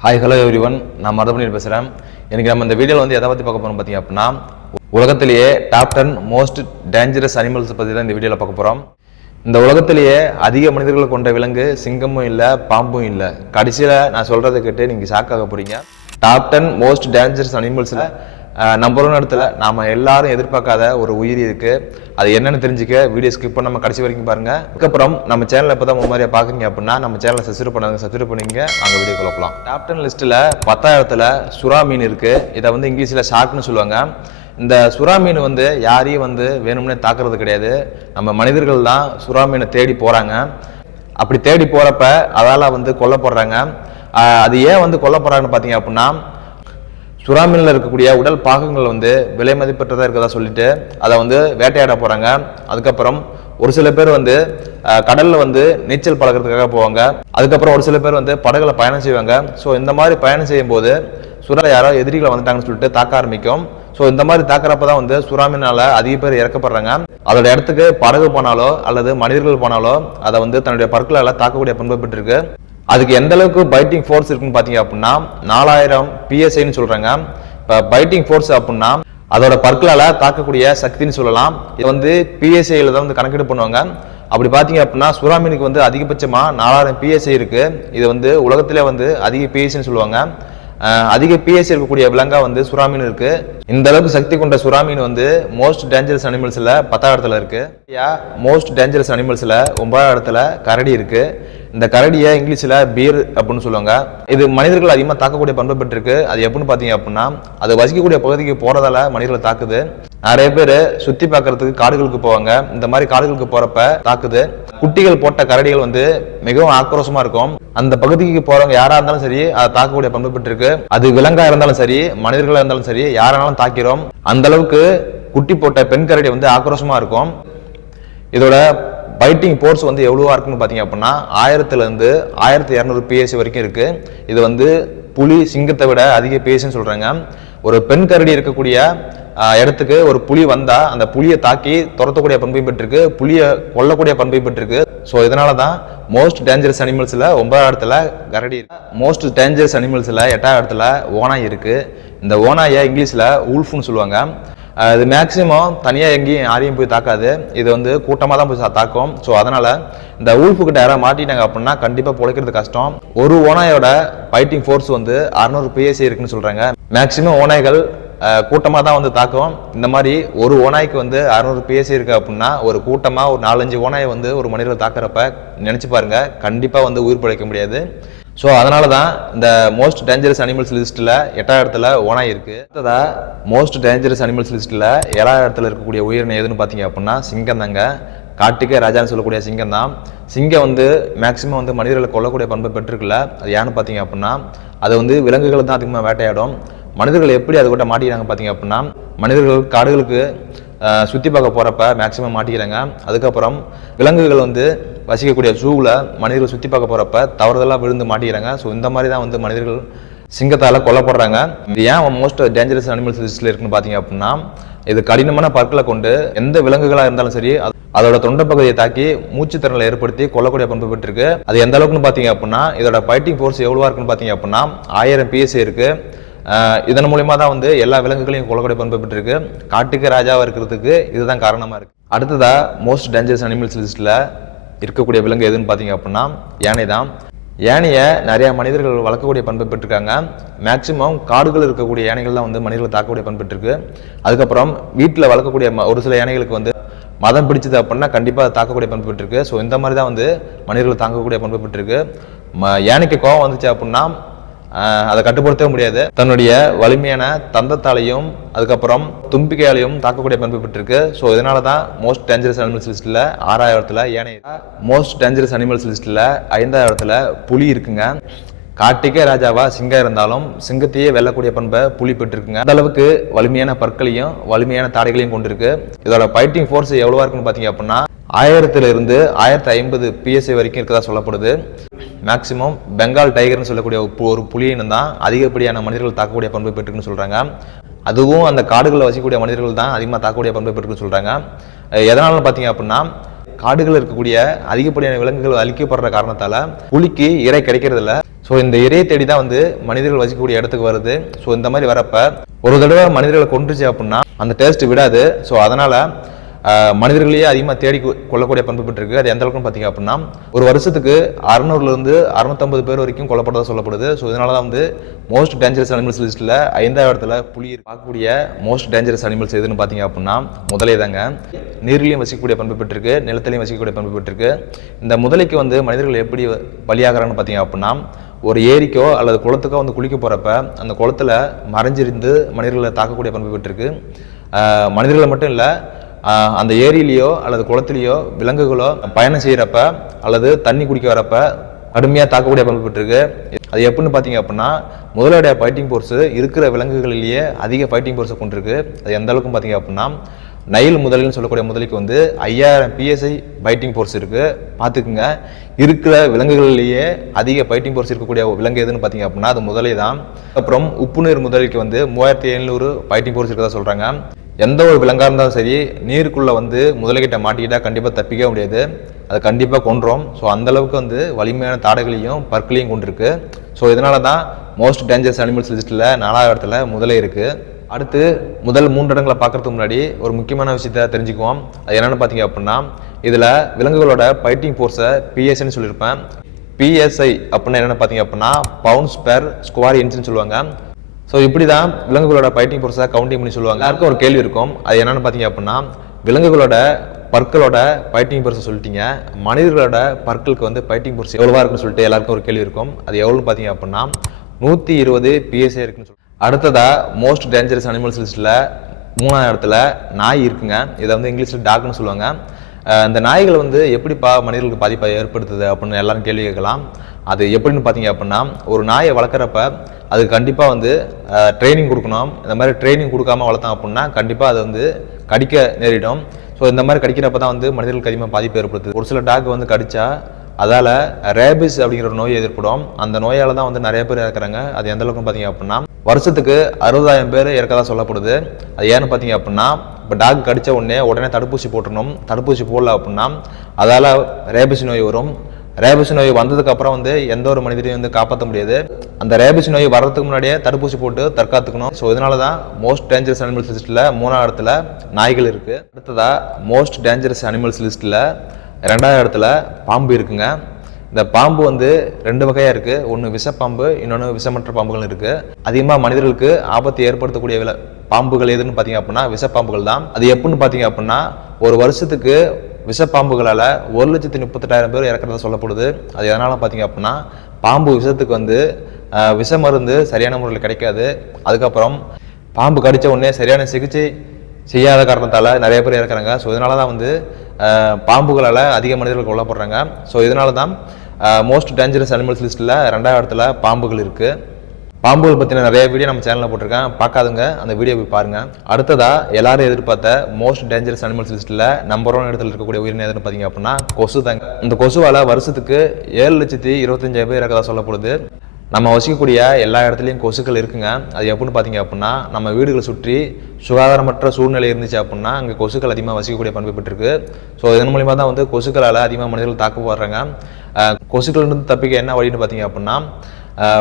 Hi hello every one நான் மறுபடியும் பேசுகிறேன் எனக்கு நம்ம இந்த வீடியோவில் வந்து எதை பற்றி பார்க்க போகிறோம் பார்த்தீங்க அப்படின்னா உலகத்திலேயே top ten most dangerous animals பற்றி தான் இந்த வீடியோவில் பார்க்க போகிறோம் இந்த உலகத்திலேயே அதிக மனிதர்கள் கொண்ட விலங்கு சிங்கமும் இல்லை பாம்பும் இல்லை. கடைசியில் நான் சொல்கிறத கேட்டு நீங்கள் ஷாக் ஆக போகிறீங்க டாப் டென் மோஸ்ட் டேஞ்சரஸ் அனிமல்ஸில் நம்பர் ஒன் இடத்துல நாம் எல்லாரும் எதிர்பார்க்காத ஒரு உயிரி இருக்குது அது என்னென்னு தெரிஞ்சுக்க வீடியோ ஸ்கிப் நம்ம கடைசி வரைக்கும் பாருங்கள் அதுக்கப்புறம் நம்ம சேனலை இப்போ தான் மாதிரியாக பார்க்குறீங்க அப்படின்னா நம்ம சேனலை சப்ஸ்கிரைப் பண்ணாங்க. சப்ஸ்கிரைப் பண்ணிங்க அங்கே வீடியோ குழப்பலாம் டாப் டென் பத்தாயிரத்தில் சுறா மீன் இருக்குது இதை வந்து இங்கிலீஷில் ஷார்க்னு சொல்லுவாங்க. இந்த சுறா மீன் வந்து யாரையும் வந்து வேணும்னே தாக்குறது கிடையாது. நம்ம மனிதர்கள் தான் சுறா மீனை தேடி போகிறாங்க அப்படி தேடி போகிறப்ப அதால் வந்து கொல்லப்படுறாங்க. அது ஏன் வந்து கொல்லப்படுறாங்கன்னு பார்த்தீங்க அப்படின்னா சுறாமீனில் இருக்கக்கூடிய உடல் பாகங்கள் வந்து விலை மதிப்பற்றதாக இருக்கிறதா சொல்லிட்டு அதை வந்து வேட்டையாட போகிறாங்க அதுக்கப்புறம் ஒரு சில பேர் வந்து கடலில் வந்து நீச்சல் பழகிறதுக்காக போவாங்க. அதுக்கப்புறம் ஒரு சில பேர் வந்து படகுல பயணம் செய்வாங்க. ஸோ இந்த மாதிரி பயணம் செய்யும்போது சுறா யாரோ எதிரிகளை வந்துட்டாங்கன்னு சொல்லிட்டு தாக்க ஆரம்பிக்கும். ஸோ இந்த மாதிரி தாக்குறப்ப தான் வந்து சுறாமினால் அதிக பேர் இறக்கப்படுறாங்க. அதோட இடத்துக்கு படகு போனாலோ அல்லது மனிதர்கள் போனாலோ அதை வந்து தன்னுடைய பற்களால் தாக்கக்கூடிய பண்பு பெற்றிருக்கு. அதுக்கு எந்த அளவுக்கு பைட்டிங் ஃபோர்ஸ் இருக்குன்னு பார்த்தீங்க அப்படின்னா நாலாயிரம் பிஎஸ்ஐன்னு சொல்கிறாங்க இப்போ பைட்டிங் ஃபோர்ஸ் அப்படின்னா அதோட பற்களால் தாக்கக்கூடிய சக்தின்னு சொல்லலாம். இது வந்து பிஎஸ்ஐயில் தான் வந்து கணக்கீடு பண்ணுவாங்க. அப்படி பார்த்தீங்க அப்படின்னா சுறாமீனுக்கு வந்து அதிகபட்சமாக நாலாயிரம் பிஎஸ்ஐ இருக்குது இது வந்து உலகத்திலே வந்து அதிக பிஎஸ்ஐன்னு சொல்லுவாங்க. அதிக பிஎஸ்சி இருக்கக்கூடிய விலங்காக வந்து சுறாமீன் இருக்குது இந்த அளவுக்கு சக்தி கொண்ட சுறாமீன் வந்து மோஸ்ட் டேஞ்சரஸ் அனிமல்ஸில் பத்தாவது இடத்துல இருக்கு. மோஸ்ட் டேஞ்சரஸ் அனிமல்ஸில் ஒன்பதாவது இடத்துல கரடி இருக்கு. இந்த கரடியை இங்கிலீஷில் பீர் அப்படின்னு சொல்லுவாங்க. இது மனிதர்கள் அதிகமாக தாக்கக்கூடிய பண்பு பெற்றிருக்கு. அது எப்படின்னு பார்த்தீங்க அப்படின்னா அது வசிக்கக்கூடிய பகுதிக்கு போகிறதால மனிதர்களை தாக்குது. நிறைய பேர் சுற்றி பார்க்கறதுக்கு காடுகளுக்கு போவாங்க. இந்த மாதிரி காடுகளுக்கு போகிறப்ப தாக்குது. குட்டிகள் போட்ட கரடிகள் வந்து மிகவும் ஆக்ரோஷமாக இருக்கும். அந்த பகுதிக்கு போகிறவங்க யாராக இருந்தாலும் சரி அதை தாக்கக்கூடிய பண்பு பெற்றிருக்கு. அது விலங்காக இருந்தாலும் சரி மனிதர்களாக இருந்தாலும் சரி யாரானாலும் தாக்கிறோம். அந்த அளவுக்கு குட்டி போட்ட பெண் கரடி வந்து ஆக்ரோஷமா இருக்கும். இதோட பைட்டிங் போர்ஸ் வந்து எவ்வளோவா இருக்குன்னு பார்த்தீங்க அப்படின்னா ஆயிரத்துலேருந்து ஆயிரத்தி இரநூறு பிஎஸ்சி வரைக்கும் இருக்கு. இது வந்து புலி சிங்கத்தை விட அதிக பிஎஸ்சின்னு சொல்கிறாங்க ஒரு பெண் கரடி இருக்கக்கூடிய இடத்துக்கு ஒரு புலி வந்தால் அந்த புலியை தாக்கி துரத்தக்கூடிய பண்பை பெற்றிருக்கு. புலியை கொல்லக்கூடிய பண்பை பெற்றிருக்கு. ஸோ இதனால தான் மோஸ்ட் டேஞ்சரஸ் அனிமல்ஸில் ஒன்பதாம் இடத்துல கரடி இருக்கு. மோஸ்ட் டேஞ்சரஸ் அனிமல்ஸில் எட்டாம் இடத்துல ஓனாய் இருக்குது இந்த ஓனாயை இங்கிலீஷில் உல்ஃப்னு சொல்லுவாங்க. அது மேக்ஸிமம் தனியாக எங்கேயும் யாரையும் போய் தாக்காது. இது வந்து கூட்டமாக தான் போய் தாக்கும். ஸோ அதனால் இந்த ஊழ்ப்புக்கிட்ட யாராவது மாட்டிட்டாங்க அப்படின்னா கண்டிப்பாக பிழைக்கிறது கஷ்டம். ஒரு ஓனாயோட ஃபைட்டிங் ஃபோர்ஸ் வந்து அறுநூறு பிஎஸ்சி இருக்குன்னு சொல்கிறாங்க மேக்ஸிமம் ஓனாய்கள் கூட்டமாக தான் வந்து தாக்கும். இந்த மாதிரி ஒரு ஓனாய்க்கு வந்து அறுநூறு பிஎஸ்சி இருக்கு அப்படின்னா ஒரு கூட்டமாக ஒரு நாலஞ்சு ஓனாயை வந்து ஒரு மனிதர்கள் தாக்குறப்ப நினச்சி பாருங்கள் கண்டிப்பாக வந்து உயிர் பிழைக்க முடியாது. ஸோ அதனால தான் இந்த மோஸ்ட் டேஞ்சரஸ் அனிமல்ஸ் லிஸ்ட்டில் எட்டாம் இடத்துல ஓனாய் இருக்குது அடுத்ததாக மோஸ்ட் டேஞ்சரஸ் அனிமல்ஸ் லிஸ்ட்டில் ஏழாம் இடத்துல இருக்கக்கூடிய உயிரினம் எதுன்னு பார்த்தீங்க அப்படின்னா சிங்கம் தாங்க. காட்டுக்கே ராஜான்னு சொல்லக்கூடிய சிங்கம் தான். சிங்கம் வந்து மேக்ஸிமம் வந்து மனிதர்களை கொல்லக்கூடிய பண்பை பெற்றிருக்கல. அது ஏன்னு பார்த்தீங்க அப்படின்னா அது வந்து விலங்குகள் தான் அதிகமாக வேட்டையாடும். மனிதர்கள் எப்படி அது கூட மாட்டிக்கிறாங்க பார்த்தீங்க அப்படின்னா மனிதர்கள் காடுகளுக்கு சுற்றி பார்க்க போகிறப்ப மேக்ஸிமம் மாட்டிக்கிறாங்க. அதுக்கப்புறம் விலங்குகள் வந்து வசிக்கக்கூடிய ஜூவில் மனிதர்கள் சுற்றி பார்க்க போகிறப்ப தவறுதலாக விழுந்து மாட்டிக்கிறாங்க. ஸோ இந்த மாதிரி தான் வந்து மனிதர்கள் சிங்கத்தால் கொல்லப்படுறாங்க. இது ஏன் மோஸ்ட் டேஞ்சரஸ் அனிமல்ஸ் லிஸ்ட்டில் இருக்குன்னு பார்த்தீங்க அப்படின்னா இது கடினமான பற்களை கொண்டு எந்த விலங்குகளாக இருந்தாலும் சரி அது- அதோட தொண்டை பகுதியை தாக்கி மூச்சு திறனை ஏற்படுத்தி கொல்லக்கூடிய பண்பு பெற்றிருக்கு. அது எந்த அளவுக்குன்னு பார்த்தீங்க அப்படின்னா இதோட ஃபைட்டிங் ஃபோர்ஸ் எவ்வளோ இருக்குன்னு பார்த்தீங்க அப்படின்னா ஆயிரம் பிஎஸ்சி இருக்குது இதன் மூலிமா தான் வந்து எல்லா விலங்குகளையும் கொலக்கூடிய பண்பு காட்டுக்கு ராஜாவாக இருக்கிறதுக்கு இதுதான் காரணமாக இருக்குது அடுத்ததாக மோஸ்ட் டேஞ்சரஸ் அனிமல்ஸ் லிஸ்ட்டில் இருக்கக்கூடிய விலங்கு எதுன்னு பார்த்தீங்க அப்படின்னா யானை தான். யானையை நிறையா மனிதர்கள் வளர்க்கக்கூடிய பண்பு பெற்றிருக்காங்க. மேக்சிமம் காடுகள் இருக்கக்கூடிய யானைகள் தான் வந்து மனிதர்கள் தாக்கக்கூடிய பண்பட்டிருக்கு அதுக்கப்புறம் வீட்டில் வளர்க்கக்கூடிய ம- ஒரு சில யானைகளுக்கு வந்து மதம் பிடிச்சது அப்படின்னா கண்டிப்பாக அதை தாக்கக்கூடிய பண்பு பெற்றிருக்கு. ஸோ இந்த மாதிரி தான் வந்து மனிதர்கள் தாக்கக்கூடிய பண்பு பெற்றிருக்கு. ம யானைக்கு கோவம் வந்துச்சு அப்படின்னா அதை கட்டுப்படுத்தவே முடியாது. தன்னுடைய வலிமையான தந்தத்தாலையும் அதுக்கப்புறம் தும்பிக்கையாலையும் தாக்கக்கூடிய பண்பு பெற்றிருக்கு. ஸோ இதனால தான் மோஸ்ட் டேஞ்சரஸ் அனிமல்ஸ் லிஸ்ட்டில் ஆறாயிரத்தில் யானை மோஸ்ட் டேஞ்சரஸ் அனிமல்ஸ் லிஸ்ட்டில் ஐந்தாயிரத்தில் புலி இருக்குங்க. காட்டுக்கே ராஜாவா சிங்கம் இருந்தாலும் சிங்கத்தையே வெல்லக்கூடிய பண்பை புலி பெற்றிருக்குங்க. அந்த அளவுக்கு வலிமையான பற்களையும் வலிமையான தாடைகளையும் கொண்டிருக்கு. இதோட ஃபைட்டிங் ஃபோர்ஸ் எவ்வளவா இருக்குன்னு பார்த்தீங்க அப்படின்னா ஆயிரத்திலிருந்து ஆயிரத்தி ஐம்பது பிஎஸ்ஐ வரைக்கும் இருக்கதா சொல்லப்படுது. மேக்சிமம் பெங்கால் டைகர்னு சொல்லக்கூடிய ஒரு பு- ஒரு புலியினம் தான் அதிகப்படியான மனிதர்கள் தாக்கக்கூடிய பண்பு பெற்றுக்குன்னு சொல்கிறாங்க அதுவும் அந்த காடுகளில் வசிக்கக்கூடிய மனிதர்கள் தான் அதிகமாக தாக்கக்கூடிய பண்பு பெற்றுக்குன்னு சொல்கிறாங்க எதனால பார்த்தீங்க அப்படின்னா காடுகளில் இருக்கக்கூடிய அதிகப்படியான விலங்குகள் அழிக்கப்படுற காரணத்தால் புலிக்கு இறை கிடைக்கிறதில்ல. ஸோ இந்த இறையை தேடி தான் வந்து மனிதர்கள் வசிக்கக்கூடிய இடத்துக்கு வருது. ஸோ இந்த மாதிரி வரப்ப ஒரு தடவை மனிதர்களை கொண்டுச்சு அப்படின்னா அந்த டேஸ்ட் விடாது. ஸோ அதனால் மனிதர்களையே அதிகமாக தேடி கொல்லக்கூடிய பண்பு பெற்றிருக்கு. அது எந்த அளவுக்கு பார்த்தீங்க அப்படின்னா ஒரு வருஷத்துக்கு அறுநூறுலேருந்து அறுநூத்தம்பது பேர் வரைக்கும் கொல்லப்படுறதா சொல்லப்படுது. ஸோ இதனால தான் வந்து மோஸ்ட் டேஞ்சரஸ் அனிமல்ஸ் லிஸ்ட்டில் ஐந்தாவது இடத்துல புலி பார்க்கக்கூடிய மோஸ்ட் டேஞ்சரஸ் அனிமல்ஸ் எதுன்னு பார்த்தீங்க அப்படின்னா முதலே தாங்க. நீர்லையும் வசிக்கக்கூடிய பண்பு பெற்றிருக்கு. நிலத்திலையும் வசிக்கக்கூடிய பண்பு பெற்றிருக்கு. இந்த முதலைக்கு வந்து மனிதர்கள் எப்படி பலியாகிறான்னு பார்த்தீங்க அப்படின்னா ஒரு ஏரிக்கோ அல்லது குளத்துக்கோ வந்து குளிக்க போகிறப்ப அந்த குளத்துல மறைஞ்சிருந்து மனிதர்களை தாக்கக்கூடிய பண்பு பெற்றிருக்கு. மனிதர்களை மட்டும் இல்லை அந்த ஏரியிலையோ அல்லது குளத்துலேயோ விலங்குகளோ பயணம் செய்கிறப்ப அல்லது தண்ணி குடிக்க வரப்ப கடுமையாக தாக்கக்கூடிய பண்பு பெற்றிருக்கு. அது எப்படின்னு பார்த்தீங்க அப்படின்னா முதலுடைய ஃபைட்டிங் ஃபோர்ஸு இருக்கிற விலங்குகளிலேயே அதிக ஃபைட்டிங் ஃபோர்ஸை கொண்டிருக்கு. அது எந்த அளவுக்கு பார்த்தீங்க அப்படின்னா நைல் முதலில்னு சொல்லக்கூடிய முதலிக்கு வந்து ஐயாயிரம் பிஎஸ்ஐ ஃபைட்டிங் ஃபோர்ஸ் இருக்குது பார்த்துக்குங்க. இருக்கிற விலங்குகளிலேயே அதிக பைட்டிங் ஃபோர்ஸ் இருக்கக்கூடிய விலங்கு எதுன்னு பார்த்தீங்க அப்படின்னா அது முதலே தான் அப்புறம் உப்புநீர் முதலிக்கு வந்து மூவாயிரத்தி எழுநூறு ஃபைட்டிங் ஃபோர்ஸ் இருக்கதா சொல்கிறாங்க எந்த ஒரு விலங்காக இருந்தாலும் சரி நீருக்குள்ளே வந்து முதலைகிட்ட மாட்டிக்கிட்டால் கண்டிப்பாக தப்பிக்க முடியாது. அது கண்டிப்பாக கொன்றோம். ஸோ அந்தளவுக்கு வந்து வலிமையான தாடைகளையும் பற்களையும் கொண்டிருக்கு. ஸோ இதனால தான் மோஸ்ட் டேஞ்சரஸ் அனிமல்ஸ் லிஸ்ட்டில் நாலாவது இடத்துல முதலை இருக்குது அடுத்து முதல் மூன்று இடங்களை பார்க்கறதுக்கு முன்னாடி ஒரு முக்கியமான விஷயத்த தெரிஞ்சுக்குவோம். அது என்னென்னு பார்த்தீங்க அப்படின்னா இதில் விலங்குகளோட ஃபைட்டிங் ஃபோர்ஸை பிஎஸ்ன்னு சொல்லியிருப்பேன். பிஎஸ்ஐ அப்படின்னா என்னென்னு பார்த்தீங்க அப்படின்னா பவுன்ஸ் பெர் ஸ்குவார் இன்ச்சுன்னு சொல்லுவாங்க. ஸோ இப்படி தான் விலங்குகளோட ஃபைட்டிங் ஃபோர்ஸை கவுண்டிங் பண்ணி சொல்லுவாங்க. எல்லாருக்கும் ஒரு கேள்வி இருக்கும். அது என்னென்னு பார்த்தீங்க அப்படின்னா விலங்குகளோட பற்களோட பைட்டிங் ஃபோர்ஸை சொல்லிட்டீங்க. மனிதர்களோட பற்களுக்கு வந்து பைட்டிங் ஃபோர்ஸ் எவ்வளோவா இருக்குன்னு சொல்லிட்டு எல்லாருக்கும் ஒரு கேள்வி இருக்கும். அது எவ்வளோன்னு பார்த்தீங்க அப்படின்னா நூற்றி இருபது பிஎஸ்ஏ இருக்குன்னு சொல்லி அடுத்ததாக மோஸ்ட் டேஞ்சரஸ் அனிமல்ஸ் லிஸ்ட்டில் மூணாவது இடத்துல நாய் இருக்குங்க. இதை வந்து இங்கிலீஷில் டாக்னு சொல்லுவாங்க. அந்த இந்த நாய்கள் வந்து எப்படிப்பா மனிதர்களுக்கு பாதிப்பை ஏற்படுத்துது அப்படின்னு எல்லாரும் கேள்வி கேட்கலாம். அது எப்படின்னு பார்த்தீங்க அப்படின்னா ஒரு நாயை வளர்க்குறப்ப அதுக்கு கண்டிப்பாக வந்து ட்ரைனிங் கொடுக்கணும். இந்த மாதிரி ட்ரைனிங் கொடுக்காம வளர்த்தோம் அப்படின்னா கண்டிப்பாக அது வந்து கடிக்க நேரிடும். ஸோ இந்த மாதிரி கடிக்கிறப்ப தான் வந்து மனிதர்களுக்கு அதிகமாக பாதிப்பு ஏற்படுத்துது. ஒரு சில டாக் வந்து கடித்தா அதால் ரேபிஸ் அப்படிங்கிற ஒரு நோய் ஏற்படும். அந்த நோயால் தான் வந்து நிறைய பேர் இறக்குறாங்க. அது எந்த அளவுக்கு பார்த்தீங்க அப்படின்னா வருஷத்துக்கு அறுபதாயிரம் பேர் இறக்கதாக சொல்லப்படுது. அது ஏன்னு பார்த்தீங்க அப்படின்னா இப்போ டாக் கடித்த உடனே உடனே தடுப்பூசி போட்டுடணும். தடுப்பூசி போடல அப்படின்னா அதால் ரேபிஸ் நோய் வரும். ரேபிஸ் நோய் வந்ததுக்கு அப்புறம் வந்து எந்த ஒரு மனிதரையும் வந்து காப்பாற்ற முடியாது. அந்த ரேபிஸ் நோய் வர்றதுக்கு முன்னாடியே தடுப்பூசி போட்டு தற்காத்துக்கணும். ஸோ இதனால தான் மோஸ்ட் டேஞ்சரஸ் அனிமல்ஸ் லிஸ்ட்டில் மூணாவது இடத்துல நாய்கள் இருக்கு. அடுத்ததா மோஸ்ட் டேஞ்சரஸ் அனிமல்ஸ் லிஸ்ட்டில் ரெண்டாவது இடத்துல பாம்பு இருக்குங்க. இந்த பாம்பு வந்து ரெண்டு வகையாக இருக்கு. ஒன்று விஷப்பாம்பு இன்னொன்று விஷமற்ற பாம்புகள் இருக்கு. அதிகமாக மனிதர்களுக்கு ஆபத்தை ஏற்படுத்தக்கூடிய வில பாம்புகள் எதுன்னு பார்த்தீங்க அப்படின்னா விஷப்பாம்புகள் தான். அது எப்படின்னு பார்த்தீங்க அப்படின்னா ஒரு வருஷத்துக்கு விஷப்பாம்புகளால் ஒரு லட்சத்தி முப்பத்தெட்டாயிரம் பேர் இறக்குறதா சொல்லப்படுது. அது எதனால் பார்த்தீங்க அப்படின்னா பாம்பு விஷத்துக்கு வந்து விஷ மருந்து சரியான முறையில் கிடைக்காது. அதுக்கப்புறம் பாம்பு கடிச்ச உடனே சரியான சிகிச்சை செய்யாத காரணத்தால் நிறைய பேர் இறக்குறாங்க. ஸோ இதனால தான் வந்து பாம்புகளால் அதிக மனிதர்கள் கொல்லப்படுறாங்க. ஸோ இதனால தான் மோஸ்ட் டேஞ்சரஸ் அனிமல்ஸ் லிஸ்ட்டில் ரெண்டாவது இடத்துல பாம்புகள் இருக்குது பாம்புகள் பற்றின நிறைய வீடியோ நம்ம சேனலில் போட்டிருக்கேன். பார்க்காதுங்க. அந்த வீடியோ போய் பாருங்கள் அடுத்ததாக எல்லாரும் எதிர்பார்த்த மோஸ்ட் டேஞ்சரஸ் அனிமல்ஸ் லிஸ்ட்டில் நம்பர் ஒன் இடத்துல இருக்கக்கூடிய உயிரினம் எதுன்னு பார்த்தீங்க அப்படின்னா கொசு தாங்க. இந்த கொசுவால் வருஷத்துக்கு ஏழு லட்சத்தி இருபத்தஞ்சாயிரம் பேர் இறக்கதா சொல்லப்படுது. நம்ம வசிக்கக்கூடிய எல்லா இடத்துலையும் கொசுக்கள் இருக்குங்க. அது எப்படின்னு பார்த்தீங்க அப்படின்னா நம்ம வீடுகளை சுற்றி சுகாதாரமற்ற சூழ்நிலை இருந்துச்சு அப்படின்னா அங்கே கொசுக்கள் அதிகமாக வசிக்கக்கூடிய பண்பு பெற்றிருக்கு. ஸோ இதன் மூலிமா தான் வந்து கொசுக்களால் அதிகமாக மனிதர்கள் தாக்கப்படுறாங்க கொசுக்கள் தப்பிக்க என்ன வழின்னு பார்த்தீங்க அப்படின்னா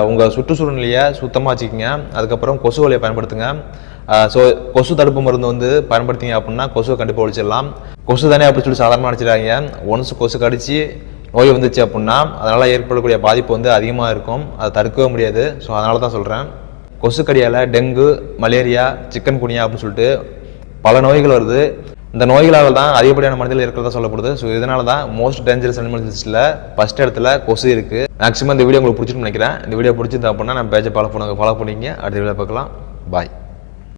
உங்கள் சுற்றுச்சூழ்நிலையை சுத்தமாக வச்சுக்கோங்க. அதுக்கப்புறம் கொசு வலையை பயன்படுத்துங்க. ஸோ கொசு தடுப்பு மருந்து வந்து பயன்படுத்திங்க அப்படின்னா கொசுவை கண்டிப்பாக ஒழிச்சிடலாம். கொசு தானே அப்படி சொல்லி சாதாரணமாக அடிச்சிடாங்க ஒன்ஸ் கொசு கடிச்சு நோய் வந்துச்சு அப்படின்னா அதனால் ஏற்படக்கூடிய பாதிப்பு வந்து அதிகமாக இருக்கும். அதை தடுக்கவே முடியாது. ஸோ அதனால தான் சொல்கிறேன் கொசுக்கடியால் டெங்கு மலேரியா சிக்கன் குனியா அப்படின்னு சொல்லிட்டு பல நோய்கள் வருது. இந்த நோய்களால் தான் அதிகப்படியான மனிதர்கள் இருக்கிறதா சொல்லப்படுது. ஸோ இதனால தான் மோஸ்ட் டேஞ்சரஸ் அனிமல் லிஸ்ட்டில் ஃபஸ்ட் இடத்துல கொசு இருக்குது மேக்ஸிமம் இந்த வீடியோ உங்களுக்கு பிடிச்சிட்டு நினைக்கிறேன். இந்த வீடியோ பிடிச்சிருந்தா அப்படின்னா நம்ம பேஜை ஃபாலோ பண்ணுங்க. ஃபாலோ பண்ணிங்க அடுத்த வீடியோ பார்க்கலாம். பாய்